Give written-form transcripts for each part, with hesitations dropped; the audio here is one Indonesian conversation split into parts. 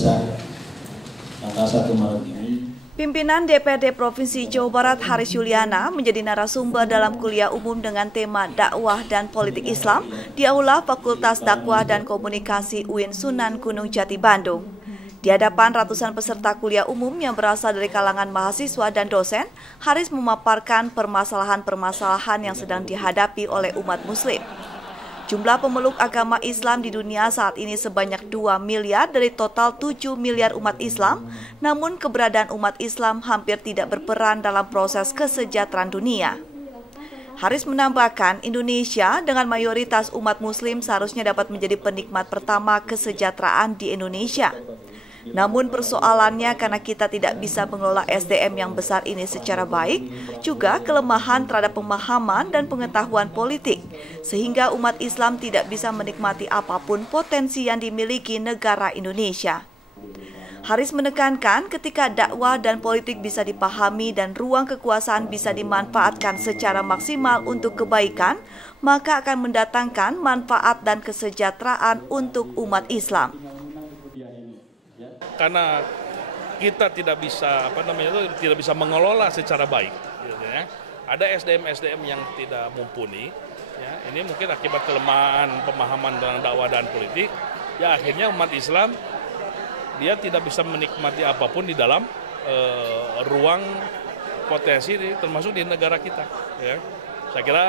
Besar tanggal 1 Maret ini. Pimpinan DPRD Provinsi Jawa Barat Haris Yuliana menjadi narasumber dalam kuliah umum dengan tema dakwah dan politik Islam di Aula Fakultas Dakwah dan Komunikasi UIN Sunan Gunung Jati Bandung. Di hadapan ratusan peserta kuliah umum yang berasal dari kalangan mahasiswa dan dosen, Haris memaparkan permasalahan-permasalahan yang sedang dihadapi oleh umat Muslim. Jumlah pemeluk agama Islam di dunia saat ini sebanyak 2 miliar dari total 7 miliar umat Islam, namun keberadaan umat Islam hampir tidak berperan dalam proses kesejahteraan dunia. Haris menambahkan, Indonesia dengan mayoritas umat Muslim seharusnya dapat menjadi penikmat pertama kesejahteraan di Indonesia. Namun persoalannya karena kita tidak bisa mengelola SDM yang besar ini secara baik, juga kelemahan terhadap pemahaman dan pengetahuan politik, sehingga umat Islam tidak bisa menikmati apapun potensi yang dimiliki negara Indonesia. Haris menekankan ketika dakwah dan politik bisa dipahami dan ruang kekuasaan bisa dimanfaatkan secara maksimal untuk kebaikan, maka akan mendatangkan manfaat dan kesejahteraan untuk umat Islam. Karena kita tidak bisa tidak bisa mengelola secara baik, gitu ya. Ada SDM yang tidak mumpuni, ya. Ini mungkin akibat kelemahan pemahaman tentang dakwah dan politik. Ya akhirnya umat Islam dia tidak bisa menikmati apapun di dalam ruang potensi, termasuk di negara kita. Ya. Saya kira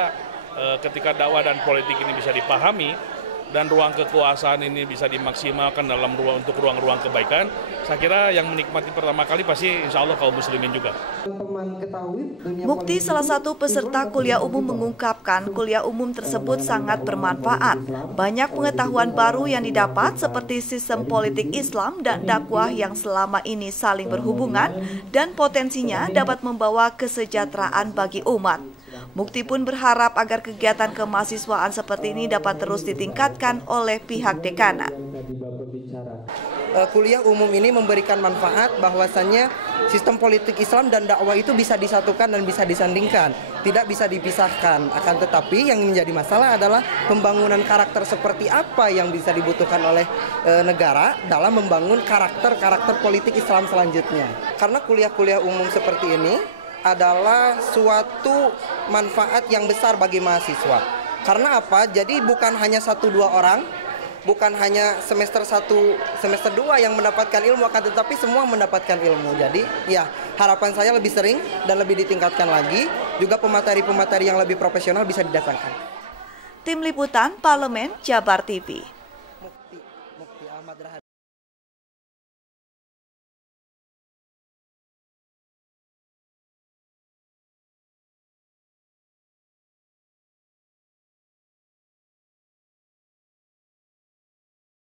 ketika dakwah dan politik ini bisa dipahami dan ruang kekuasaan ini bisa dimaksimalkan dalam untuk ruang-ruang kebaikan, saya kira yang menikmati pertama kali pasti insya Allah kaum muslimin juga. Mukti, salah satu peserta kuliah umum, mengungkapkan kuliah umum tersebut sangat bermanfaat. Banyak pengetahuan baru yang didapat seperti sistem politik Islam dan dakwah yang selama ini saling berhubungan dan potensinya dapat membawa kesejahteraan bagi umat. Mukti pun berharap agar kegiatan kemahasiswaan seperti ini dapat terus ditingkatkan oleh pihak dekanat. Kuliah umum ini memberikan manfaat bahwasannya sistem politik Islam dan dakwah itu bisa disatukan dan bisa disandingkan, tidak bisa dipisahkan. Akan tetapi yang menjadi masalah adalah pembangunan karakter seperti apa yang bisa dibutuhkan oleh negara dalam membangun karakter politik Islam selanjutnya. Karena kuliah-kuliah umum seperti ini adalah suatu manfaat yang besar bagi mahasiswa. Karena apa? Jadi bukan hanya 1-2 orang, bukan hanya semester 1, semester 2 yang mendapatkan ilmu, akan tetapi semua mendapatkan ilmu. Jadi ya harapan saya lebih sering dan lebih ditingkatkan lagi, juga pemateri-pemateri yang lebih profesional bisa didatangkan. Tim Liputan Parlemen Jabar TV.